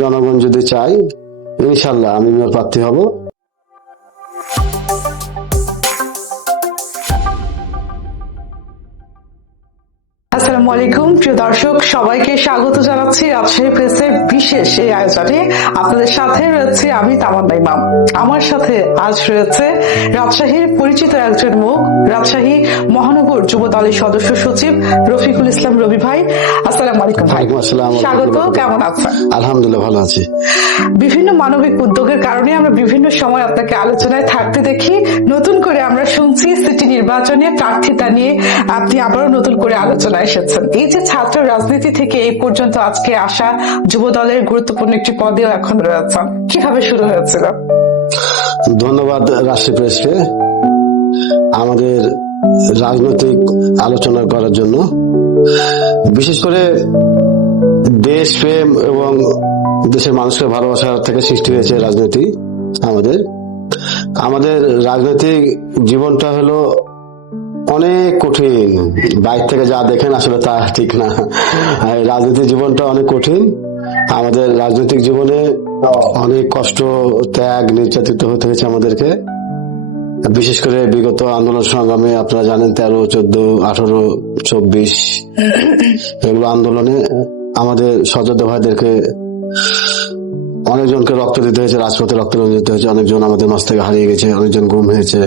জনগণ যদি চাই, ইনশাল্লাহ আমি মেয়র প্রার্থী হব। আসসালামু আলাইকুম প্রিয় দর্শক, সবাইকে স্বাগত জানাচ্ছি রাজশাহী প্রেসের বিশেষ এই আয়োজনে। আপনাদের সাথে রয়েছে আমি তামান্না ইমাম। আমার সাথে আজ রয়েছে রাজশাহীর পরিচিত একজন মুখ, রাজশাহী মহানগর যুব দলের সদস্য সচিব রফিকুল ইসলাম রবি ভাই। আসসালামু আলাইকুম ভাই। স্বাগত, কেমন আছেন? আলহামদুলিল্লাহ ভালো আছি। বিভিন্ন মানবিক উদ্যোগের কারণে আমরা বিভিন্ন সময় আপনাকে আলোচনায় থাকতে দেখি। নতুন করে আমরা শুনছি সিটি নির্বাচনে প্রার্থিতা নিয়ে আপনি আবারও নতুন করে আলোচনায় এসেছেন। এই যে ছাত্র রাজনীতি থেকে এই পর্যন্ত আজকে আসা যুব দলের গুরুত্বপূর্ণ একটি পদেও এখন রয়েছেন, কিভাবে শুরু হয়েছিল? ধন্যবাদ রাজশাহী প্রেসকে আমাদের রাজনৈতিক আলোচনা করার জন্য। বিশেষ করে দেশপ্রেম এবং দেশের মানুষকে ভালোবাসার থেকে সৃষ্টি হয়েছে রাজনীতি। আমাদের রাজনৈতিক জীবনটা হলো অনেক কঠিন। বাইরে থেকে যা দেখেন আসলে তা ঠিক না। রাজনৈতিক জীবনটা অনেক কঠিন। আমাদের রাজনৈতিক জীবনে অনেক কষ্ট, ত্যাগ, নির্যাতিত হতে হয়েছে আমাদেরকে। বিশেষ করে বিগত আন্দোলন সংগ্রামে আপনারা জানেন 13, 14, 18, 24 এগুলো আন্দোলনে আমাদের সহযোদ্ধা ভাইদেরকে অনেকজনকে রক্ত দিতে হয়েছে, রাজপথে রক্ত দিতে হয়েছে। অনেকজন আমাদের মাঝ থেকে হারিয়ে গেছে, অনেকজন গুম হয়েছে,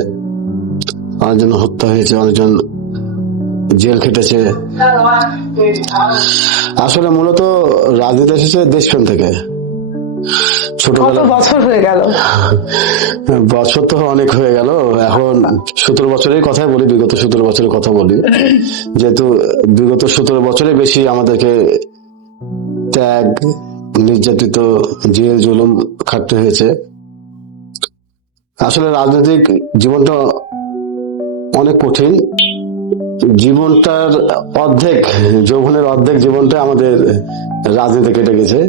অনেকজন হত্যা হয়েছে, অনেকজন জেল খেটেছে। আসলে মূলত রাজনীতি এসেছে দেশপ্রেম থেকে। ছোটবেলা বছর হয়ে গেল, বছর তো অনেক হয়ে গেল। এখন 17 বছরের কথাই বলি, বিগত 17 বছরের কথা বলি, যেহেতু বিগত 17 বছরে বেশি আমাদেরকে ত্যাগ, নির্যাতিত, জেল জুলুম খাটতে হয়েছে। আসলে রাজনৈতিক জীবনটা অনেক কঠিন। জীবনটার অর্ধেক, যৌবনের অর্ধেক জীবনটা আমাদের রাজনীতি কেটে গেছে।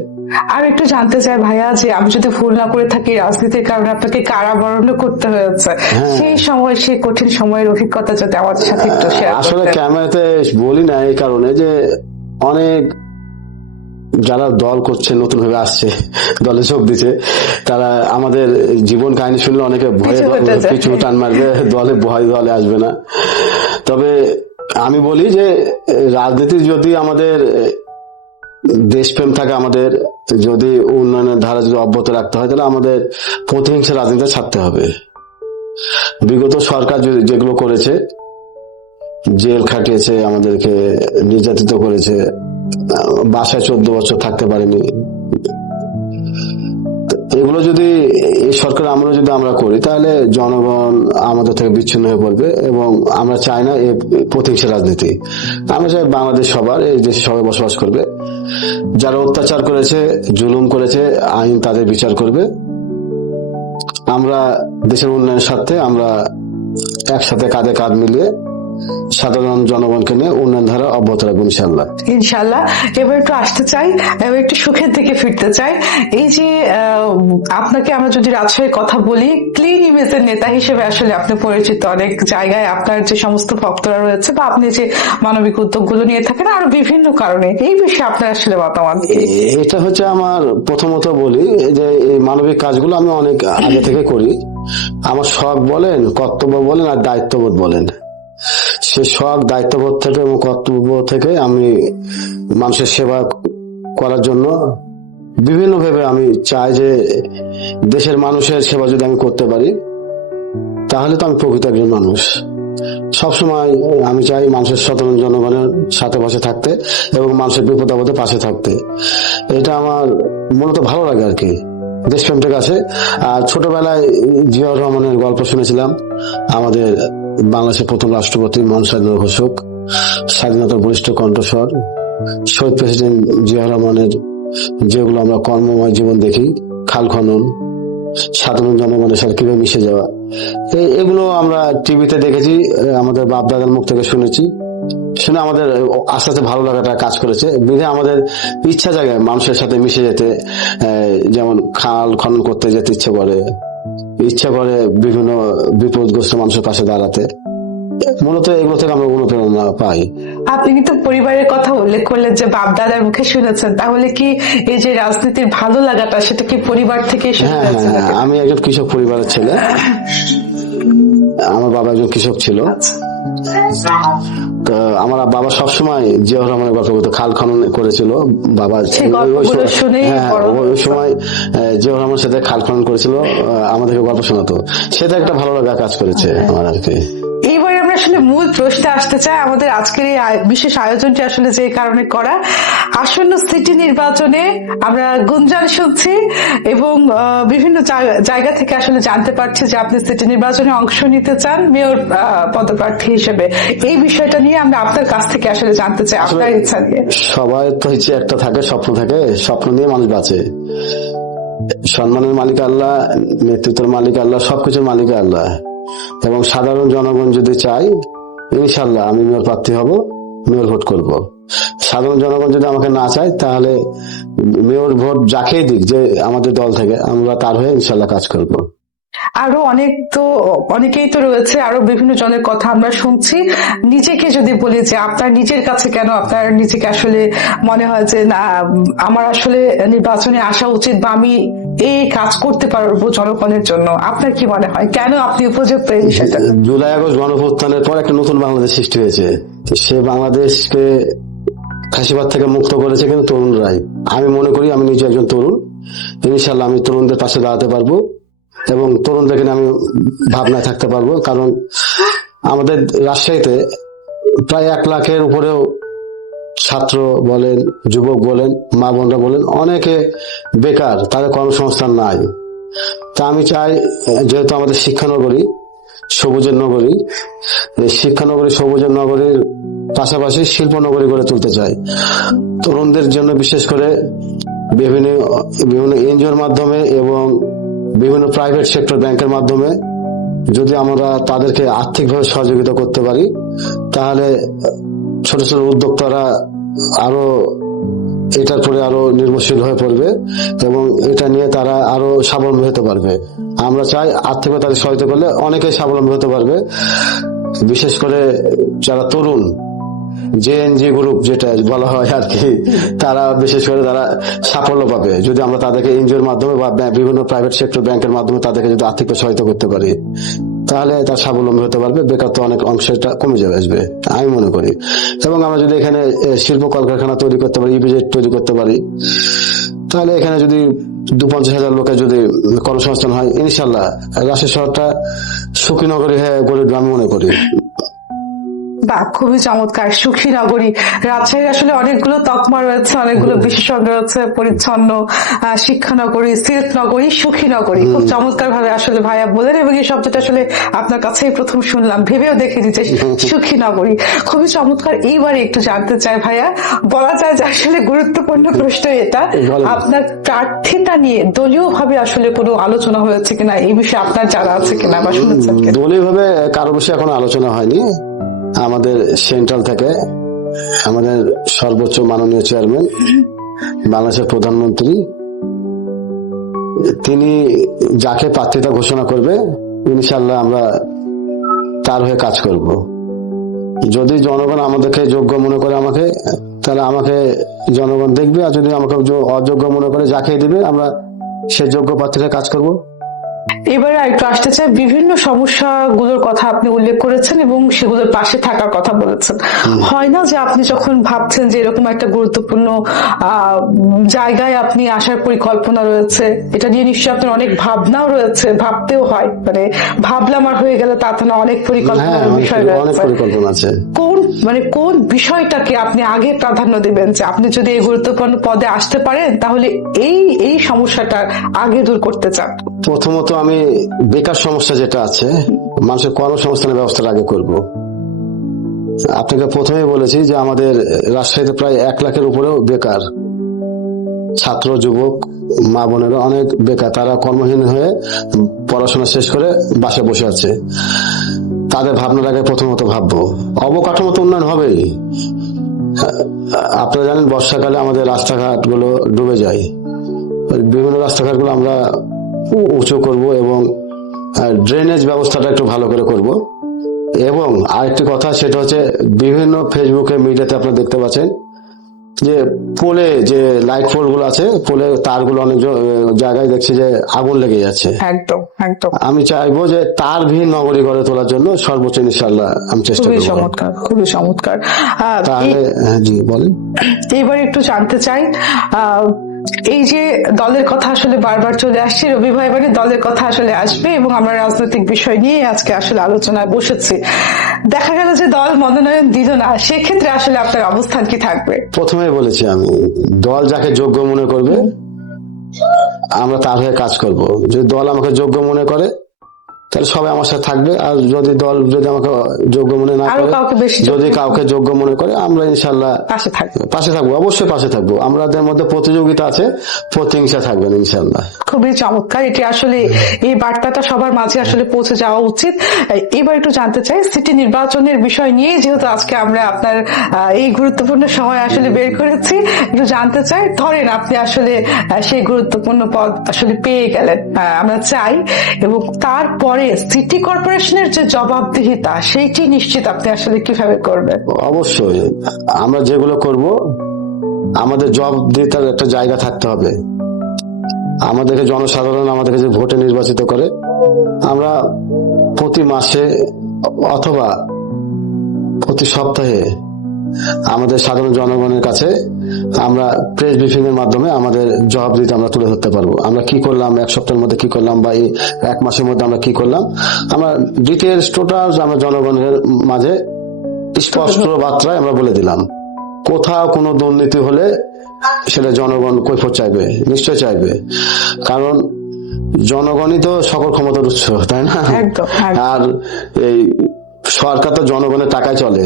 আর একটু জানতে চাই ভাইয়া, যে আমি যদি ভুল না করে থাকি, রাজনীতির কারণে আপনাকে কারাবরণ করতে হয়েছে, সেই সময়, সেই কঠিন সময়ের অভিজ্ঞতা যদি আমাদের সাথে একটু শেয়ার করতেন। আসলে ক্যামেরাতে বলি না এই কারণে যে অনেক যারা দল করছে, নতুন ভাবে আসছে, দলে যোগ দিচ্ছে, তারা আমাদের জীবন কাহিনী শুনলে অনেকে ভয়ে পিছু টান মারবে, দলে আসবে না। তবে আমি বলি যে রাজনীতি যদি আমাদের দেশপ্রেম থাকে, আমাদের যদি উন্নয়নের ধারা যদি অব্যাহত রাখতে হয়, তাহলে আমাদের প্রতিহিংসা রাজনীতি ছাড়তে হবে। বিগত সরকার যেগুলো করেছে, জেল খাটিয়েছে, আমাদেরকে নির্যাতিত করেছে, বাসায় 14 বছর থাকতে পারেনি, এগুলো যদি এই সরকার আমলে যদি আমরা করি, তাহলে জনগণ আমাদের থেকে বিচ্ছিন্ন হয়ে পড়বে। এবং আমরা চাই না এই প্রতিহিংসা রাজনীতি। আমরা চাই বাংলাদেশ সবার, এই দেশে সবাই বসবাস করবে। যারা অত্যাচার করেছে, জুলুম করেছে, আইন তাদের বিচার করবে। আমরা দেশের উন্নয়নের স্বার্থে আমরা একসাথে কাঁধে কাঁধ মিলিয়ে সাধারণ জনগণকে নিয়ে উন্নয়ন ধারা অব্যাহত রাখবো ইনশাল্লাহ। ইনশাল্লাহ। এবার একটু আসতে চাই, এবার একটু সুখের দিকে ফিরতে চাই। এই যে আপনাকে আমরা যদি রাজশাহীর কথা বলি, ক্লিন ইমেজের নেতা হিসেবে আসলে আপনি পরিচিত। অনেক জায়গায় আপনার যে সমস্ত ভক্তরা রয়েছে, বা আপনি যে মানবিক উদ্যোগগুলো নিয়ে থাকেন, আরো বিভিন্ন কারণে, এই বিষয়ে আপনার আসলে মতামত? এটা হচ্ছে আমার প্রথমত বলি যে এই মানবিক কাজগুলো আমি অনেক আগে থেকে করি। আমার শখ বলেন, কর্তব্য বলেন, আর দায়িত্ববোধ বলেন, সে শখ, দায়িত্ববোধ থেকে এবং কর্তব্য থেকে আমি মানুষের সেবা করার জন্য বিভিন্ন ভাবে আমি চাই যে দেশের মানুষের সেবা যদি আমি করতে পারি, তাহলে তো আমি প্রকৃত একজন মানুষ। সবসময় আমি চাই মানুষের সাধারণ জনগণের সাথে পাশে থাকতে এবং মানুষের বিপদ আপদে পাশে থাকতে। এটা আমার মূলত ভালো লাগে আর কি, দেশপ্রেমটা কাছে। আর ছোটবেলায় জিয়াউর রহমানের গল্প শুনেছিলাম। আমাদের বাংলাদেশের প্রথম রাষ্ট্রপতি মহান স্বাধীনতা ঘোষক, স্বাধীনতার বলিষ্ঠ কণ্ঠস্বর শহীদ প্রেসিডেন্ট জিয়াউর রহমানের যেগুলো আমরা কর্মময় জীবন দেখি, খাল খনন, সাধারণ জনগণের সাথে কিভাবে মিশে যাওয়া, এগুলো আমরা টিভিতে দেখেছি, আমাদের বাপ দাদার মুখ থেকে শুনেছি। শুনে আমাদের আস্তে আস্তে ভালো লাগাটা কাজ করেছে। বিধে আমাদের ইচ্ছা জায়গায় মানুষের সাথে মিশে যেতে, যেমন খাল খনন করতে যেতে ইচ্ছা করে, বিভিন্ন বিপদগ্রস্ত মানুষের পাশে দাঁড়াতে। মূলত এগুলো থেকে আমরা অনুপ্রেরণা পাই। আপনি কিন্তু পরিবারের কথা উল্লেখ করলেন যে বাপ দাদার মুখে শুনেছেন, তাহলে কি এই যে রাজনীতির ভালো লাগাটা সেটা কি পরিবার থেকে শুনে হ্যাঁ হ্যাঁ গেছে হ্যাঁ, নাকি? আমি একজন কৃষক পরিবারের ছেলে। আমার বাবা একজন কৃষক ছিল। তো আমার বাবা সবসময় জিয়াউর রহমানের গল্প করতো, খাল খনন করেছিল বাবা। সেই গল্পগুলো শুনেই হ্যাঁ, বড় ওই সময় জিয়াউর রহমানের সাথে খাল খনন করেছিল, আমাদেরকে গল্প শোনাতো। সেটা একটা ভালো লাগা কাজ করেছে আমার আর কি। এইবারে আমরা আসলে মূল প্রশ্নে আসতে চাই। আমাদের আজকের এই বিশেষ আয়োজনটি আসলে যে কারণে করা, আসন্ন সিটি নির্বাচনে আমরা গুঞ্জন শুনছি এবং বিভিন্ন জায়গা থেকে আসলে জানতে পারছি যে আপনি সিটি নির্বাচনে অংশ নিতে চান মেয়র পদপ্রার্থী হিসেবে। এই বিষয়টা নিয়ে আমরা আপনার কাছ থেকে আসলে জানতে চাই, আপনার ইচ্ছা নিয়ে। সবাই তো ইচ্ছে একটা থাকে, স্বপ্ন থাকে, স্বপ্ন নিয়ে মানুষ বাঁচে। সম্মানের মালিক আল্লাহ, নেতৃত্বের মালিক আল্লাহ, সবকিছুর মালিক আল্লাহ। এবং সাধারণ জনগণ যদি চাই, ইনশাল্লাহ আমি মেয়র প্রার্থী হব, মেয়র ভোট করব। সাধারণ জনগণ যদি আমাকে না চায়, তাহলে মেয়র ভোট যাকেই দিক যে আমাদের দল থেকে, আমরা তার হয়ে ইনশাল্লাহ কাজ করব। আরো অনেকেই তো রয়েছে, আরো বিভিন্ন জনের কথা আমরা শুনছি। নিজেকে যদি বলি যে আপনার নিজের কাছে কেন আপনার নিজেকে আসলে মনে হয় যে না, আমার আসলে নির্বাচনে আসা উচিত বা আমি এই কাজ করতে পারবো জনগণের জন্য, আপনার কি মনে হয় কেন আপনি উপযুক্ত এই বিষয়টা? জুলাই আগস্ট গণঅভ্যুত্থানের পর একটা নতুন বাংলাদেশ সৃষ্টি হয়েছে। সে বাংলাদেশকে ফ্যাসিবাদ থেকে মুক্ত করেছে কিন্তু তরুণরাই। আমি মনে করি আমি নিজে একজন তরুণ, ইনশাল্লাহ আমি তরুণদের পাশে দাঁড়াতে পারবো এবং তরুণদেরকে নিয়ে আমি ভাবনায় থাকতে পারবো। কারণ আমাদের রাজশাহীতে প্রায় 1 লাখের উপরেও ছাত্র বলেন, যুবক বলেন, মা বোনরা বলেন, অনেকে বেকার, তাদের কর্মসংস্থান নাই। তা আমি চাই, যেহেতু আমাদের শিক্ষানগরী সবুজের নগরী, এই শিক্ষানগরী সবুজের নগরীর পাশাপাশি শিল্পনগরী গড়ে তুলতে চাই। তরুণদের জন্য বিশেষ করে বিভিন্ন বিভিন্ন এনজিওর মাধ্যমে এবং বিভিন্ন প্রাইভেট সেক্টর ব্যাংকের মাধ্যমে যদি আমরা তাদেরকে আর্থিকভাবে সহযোগিতা করতে পারি, তাহলে ছোট ছোট উদ্যোক্তারা আরো এটার পরে আরো নির্ভরশীল হয়ে পড়বে এবং এটা নিয়ে তারা আরো স্বাবলম্বী হতে পারবে। আমরা চাই আর্থিকভাবে তাদের সহায়তা করলে অনেকেই স্বাবলম্বী হতে পারবে। বিশেষ করে যারা তরুণ, জেএনজি গ্রুপ যেটা বলা হয় আর কি, তারা বিশেষ করে তারা সাফল্য পাবে যদি আমরা তাদেরকে এনজিওর মাধ্যমে বা বিভিন্ন প্রাইভেট সেক্টর ব্যাংকের মাধ্যমে তাদেরকে যদি আর্থিক সহায়তা করতে পারি, তাহলে তার স্বাবলম্বী হতে পারবে, বেকারত্ব অনেক অংশটা কমে যাবে আসবে আমি মনে করি। এবং আমরা যদি এখানে শিল্প কলকারখানা তৈরি করতে পারি, ইপিজেড তৈরি করতে পারি, তাহলে এখানে যদি 2-50 হাজার লোকের যদি কর্মসংস্থান হয়, ইনশাল্লাহ রাজশাহী শহরটা সুখী নগরী হয়ে গড়ে উঠবে আমি মনে করি। বাহ, খুবই চমৎকার। সুখী নগরী, রাজশাহীর আসলে অনেকগুলো তকমা রয়েছে, অনেকগুলো বিশেষজ্ঞ রয়েছে, পরিচ্ছন্ন শিক্ষা নগরী, সিল্ক নগরী, সুখী নগরী। খুব চমৎকার ভাবে আসলে ভাইয়া বলেন এবং এই শব্দটা আসলে আপনার কাছেই প্রথম শুনলাম, ভেবেও দেখিনি যে সুখী নগরী। খুবই চমৎকার। এইবারে একটু জানতে চাই ভাইয়া, বলা যায় যে আসলে গুরুত্বপূর্ণ প্রশ্ন এটা, আপনার প্রার্থিতা নিয়ে দলীয় ভাবে আসলে কোনো আলোচনা হয়েছে কিনা, এই বিষয়ে আপনার জানা আছে কিনা বা শুনেছেন কিনা? দলীয় ভাবে কারো বিষয়ে এখনো আলোচনা হয়নি। আমাদের সেন্ট্রাল থেকে আমাদের সর্বোচ্চ মাননীয় চেয়ারম্যান, বাংলাদেশের প্রধানমন্ত্রী, তিনি যাকে প্রার্থিতা ঘোষণা করবে, ইনশাল্লাহ আমরা তার হয়ে কাজ করব। যদি জনগণ আমাদেরকে যোগ্য মনে করে আমাকে, তাহলে আমাকে জনগণ দেখবে, আর যদি আমাকে অযোগ্য মনে করে যাকে দিবে, আমরা সে যোগ্য প্রার্থীরা কাজ করব। এবারে একটু আসতে চাই, বিভিন্ন সমস্যাগুলোর কথা আপনি উল্লেখ করেছেন এবং সেগুলোর পাশে থাকার কথা বলেছেন। হয় না যে আপনি যখন ভাবছেন যে এরকম একটা গুরুত্বপূর্ণ জায়গায় আপনি আসার পরিকল্পনা রয়েছে, এটা নিয়ে নিশ্চয়ই আপনার অনেক ভাবনাও রয়েছে, ভাবতেও হয়, মানে ভাবলাম আর হয়ে গেলে তা তো না, অনেক পরিকল্পনার বিষয় অনেক পরিকল্পনা আছে। কোন বিষয়টাকে আপনি আগে প্রাধান্য দিবেন যে আপনি যদি এই গুরুত্বপূর্ণ পদে আসতে পারেন তাহলে এই সমস্যাটা আগে দূর করতে চান? প্রথমত আমি বেকার সমস্যা যেটা আছে, মানুষের কর্মসংস্থানের ব্যবস্থাটা আগে করব। আপনাকে প্রথমেই বলেছি যে আমাদের রাজশাহীতে প্রায় 1 লাখের উপরেও বেকার ছাত্র, যুবক, মা বোনেরা অনেক বেকার, তারা কর্মহীন হয়ে পড়াশোনা শেষ করে বাসায় বসে আছে। তাদের ভাবনার আগে প্রথমত ভাববো। অবকাঠামোগত উন্নয়ন হবেই। আপনারা জানেন বর্ষাকালে আমাদের রাস্তাঘাট গুলো ডুবে যায়, বিভিন্ন রাস্তাঘাট গুলো আমরা উঁচু করব এবং ড্রেনেজ ব্যবস্থাটা একটু ভালো করে করব এবং আরেকটি কথা, সেটা হচ্ছে বিভিন্ন ফেসবুকে মিডিয়াতে আপনারা দেখতে পাচ্ছেন যে পোলে যে লাইট পোল গুলো আছে, পোলে তারগুলো অনেক জায়গায় দেখছি যে আগুন লেগে যাচ্ছে। একদম একদম আমি চাইবো যে তারবিহীন নগরী গড়ে তোলার জন্য সর্বোচ্চ ইনশাআল্লাহ আমি চেষ্টা খুবই করবো। চমৎকার, খুবই চমৎকার। তাহলে হ্যাঁ, জি বলেন। এবার একটু জানতে চাই, এই যে দলের কথা আসলে বারবার চলে আসছে, রবি ভাই এবারে দলের কথা আসলে আসবে এবং আমরা রাজনৈতিক বিষয় নিয়ে আজকে আসলে আলোচনায় বসেছি। দেখা গেল যে দল মনোনয়ন দিল না, সেক্ষেত্রে আসলে আপনার অবস্থান কি থাকবে? প্রথমেই বলেছি আমি, দল যাকে যোগ্য মনে করবে আমরা তার হয়ে কাজ করব। যদি দল আমাকে যোগ্য মনে করে তাহলে সবাই আমার সাথে থাকবে, আর যদি দল যদি আমাকে যোগ্য মনে না আরো করে, কাউকে বেশি যদি কাউকে যোগ্য মনে করে, আমরা ইনশাল্লাহ পাশে থাকবে। পাশে থাকবো, অবশ্যই পাশে থাকবো। আমাদের মধ্যে প্রতিযোগিতা আছে, প্রতিহিংসা থাকবে না ইনশাল্লাহ। খুবই চমৎকার, এটি আসলে এই বার্তাটা সবার মাঝে আসলে পৌঁছে যাওয়া উচিত। এবার একটু জানতে চাই সিটি নির্বাচনের বিষয় নিয়ে, যেহেতু আজকে আমরা আপনার এই গুরুত্বপূর্ণ সময় আসলে বের করেছি, একটু জানতে চাই, ধরেন আপনি আসলে সেই গুরুত্বপূর্ণ পদ আসলে পেয়ে গেলেন, আমরা চাই, এবং তারপরে সিটি কর্পোরেশনের যে জবাবদিহিতা সেইটি নিশ্চিত আপনি আসলে কিভাবে করবেন? অবশ্যই আমরা যেগুলো করব আমাদের জব দিতে একটা জায়গা থাকতে হবে। আমাদেরকে জনসাধারণ আমাদেরকে যে ভোটে নির্বাচিত করে, আমরা প্রতি মাসে অথবা প্রতি সপ্তাহে আমাদের সাধারণ জনগণের কাছে আমরা প্রেস ব্রিফিং এর মাধ্যমে আমাদের জবাবদিহিতা আমরা তুলে ধরতে পারবো। আমরা কি করলাম, এক সপ্তাহের মধ্যে কি করলাম, বা এই এক মাসের মধ্যে আমরা কি করলাম, আমরা ডিটেলস টোটাল আমরা জনগণের মাঝে স্পষ্ট বার্তায় আমরা বলে দিলাম। কোথাও কোনো দুর্নীতি হলে সেটা জনগণ কৈফিয়ত চাইবে, নিশ্চয় চাইবে, কারণ জনগণই তো সকল ক্ষমতার উৎস, তাই না? একদম, একদম। আর এই সরকার তো জনগণের টাকায় চলে,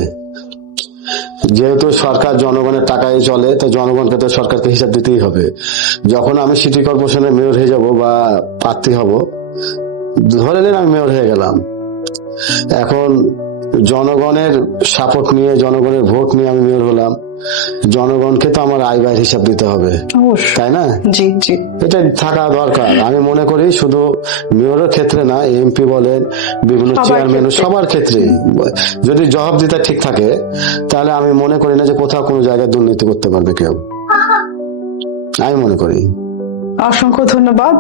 যেহেতু সরকার জনগণের টাকায় চলে, তো জনগণকে তো সরকারকে হিসাব দিতেই হবে। যখন আমি সিটি কর্পোরেশনের মেয়র হয়ে যাব বা প্রার্থী হব, ধরে নিন আমি মেয়র হয়ে গেলাম, এখন জনগণের সাপোর্ট নিয়ে, জনগণের ভোট নিয়ে আমি মেয়র হলাম, জনগণকে তো আমার আয় ব্যয়ের হিসাব দিতে হবে, অবশ্যই, তাই না? জি জি, এটা থাকা দরকার। আমি মনে করি শুধু মেয়রের ক্ষেত্রে না, এমপি বলেন, বিভিন্ন সবার চেয়ারম্যান, ক্ষেত্রে। সবার ক্ষেত্রে যদি জবাবদিহিতা ঠিক থাকে, তাহলে আমি মনে করি না যে কোথাও কোনো জায়গায় দুর্নীতি করতে পারবে কেউ, আমি মনে করি। অসংখ্য ধন্যবাদ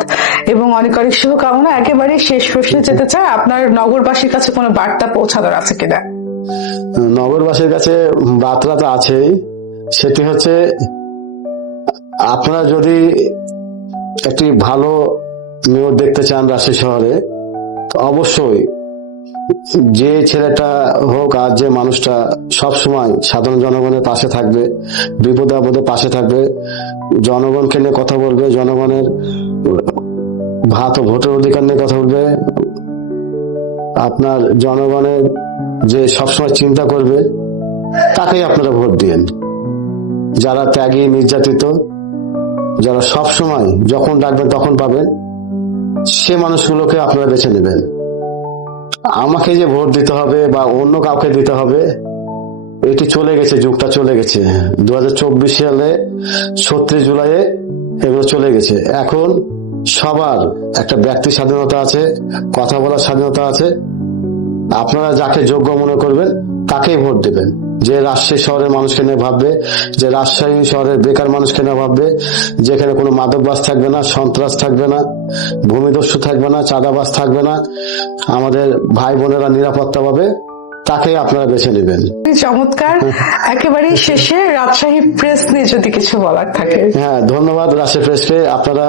এবং অনেক অনেক শুভকামনা। একেবারে শেষ প্রশ্নে যেতে চাই, আপনার নগরবাসীর কাছে কোনো বার্তা পৌঁছানোর আছে কিনা? নগরবাসীর কাছে বার্তা তো আছেই, সেটি হচ্ছে আপনারা যদি একটি ভালো মেয়র দেখতে চান রাজশাহী শহরে, তো অবশ্যই যে ছেলেটা হোক আর যে মানুষটা সব সময় সাধারণ জনগণের পাশে থাকবে, বিপদে আপদে পাশে থাকবে, জনগণকে নিয়ে কথা বলবে, জনগণের ভাত ও ভোটের অধিকার নিয়ে কথা বলবে, আপনার জনগণের যে সবসময় চিন্তা করবে, তাকেই আপনারা ভোট দিয়েন। যারা ত্যাগী, নির্যাতিত, যারা সব সময় যখন ডাকবেন তখন পাবেন, সে মানুষগুলোকে আপনারা বেছে নেবেন। আমাকে যে ভোট দিতে হবে বা অন্য কাউকে দিতে হবে, এটি চলে গেছে, যুগটা চলে গেছে। 2024 সালে 36 জুলাইয়ে এগুলো চলে গেছে। এখন সবার একটা ব্যক্তি স্বাধীনতা আছে, কথা বলার স্বাধীনতা আছে। আপনারা যাকে যোগ্য মনে করবেন তাকেই ভোট দেবেন। যে রাজশাহী শহরের মানুষকে নিয়ে ভাববে, যে রাজশাহী শহরের বেকার মানুষকে নিয়ে ভাববে, যেখানে কোনো মাদকবাজ থাকবে না, সন্ত্রাস থাকবে না, ভূমিদস্যু থাকবে না, চাঁদাবাজ থাকবে না, আমাদের ভাই বোনেরা নিরাপত্তা পাবে, তাকেই আপনারা বেছে নেবেন। চমৎকার। একেবারে শেষে রাজশাহী প্রেস নিয়ে যদি কিছু বলার থাকে। হ্যাঁ, ধন্যবাদ রাজশাহী প্রেসকে। আপনারা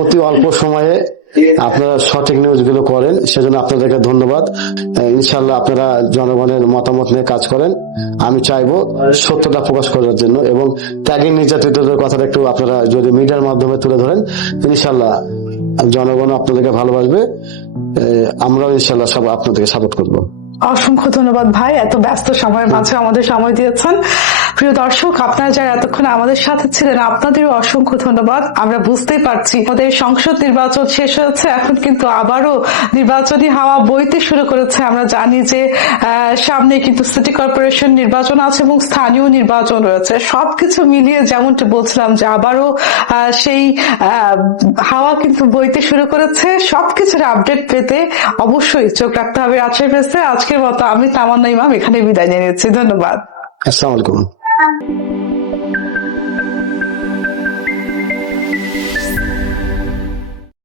অতি অল্প সময়ে আপনারা সঠিক নিউজ গুলো করেন, সেজন্য আপনাদেরকে ধন্যবাদ। ইনশাল্লাহ আপনারা জনগণের মতামত নিয়ে কাজ করেন। আমি চাইবো সত্যটা প্রকাশ করার জন্য, এবং ত্যাগী নির্যাতিতদের কথাটা একটু আপনারা যদি মিডিয়ার মাধ্যমে তুলে ধরেন, ইনশাল্লাহ জনগণ আপনাদেরকে ভালোবাসবে। আমরাও ইনশাল্লাহ সব আপনাদেরকে সাপোর্ট করবো। অসংখ্য ধন্যবাদ ভাই, এত ব্যস্ত সময়ের মাঝে আমাদের সময় দিয়েছেন। প্রিয় দর্শক, আপনারা যারা এতক্ষণ আমাদের সাথে ছিলেন আপনাদেরও অসংখ্য ধন্যবাদ। আমরা বুঝতেই পারছি আমাদের সংসদ নির্বাচন শেষ হয়েছে, এখন কিন্তু আবারও নির্বাচনী হাওয়া বইতে শুরু করেছে। আমরা জানি যে সামনে কিন্তু সিটি কর্পোরেশন নির্বাচন আছে এবং স্থানীয় নির্বাচন রয়েছে। সবকিছু মিলিয়ে যেমনটা বলছিলাম যে আবারও সেই হাওয়া কিন্তু বইতে শুরু করেছে। সবকিছুর আপডেট পেতে অবশ্যই চোখ রাখতে হবে রাজশাহী প্রেসে। আজকের মতো আমি তামান্না ইমাম এখানে বিদায় নিয়ে নিচ্ছি। ধন্যবাদ। আসসালামু আলাইকুম।